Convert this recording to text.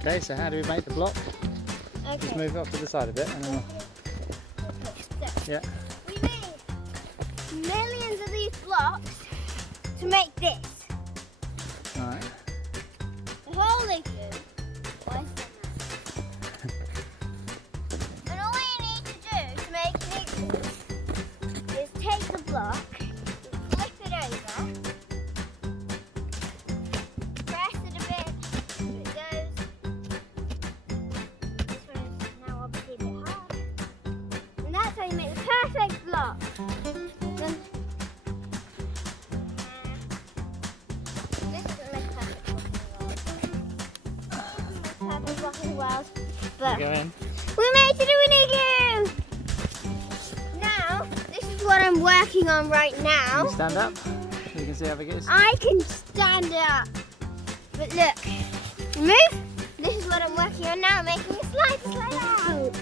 Okay, so how do we make the block? Okay. Just move it off to the side a bit and then yeah. We made millions of these blocks to make this. Alright. The whole igloo. Why is that? And all you need to do to make an igloo is take the block, flip it over, press it a bit so it goes. This one is now obviously a bit hard. And that's how you make the perfect block. Then, this doesn't make a perfect block in the world. But Go in. we made it an igloo! Now, this is what I'm working on right Can now. you stand up so you can see how big it is? I can stand up. But look, move. This is what I'm working on now, making a slide out.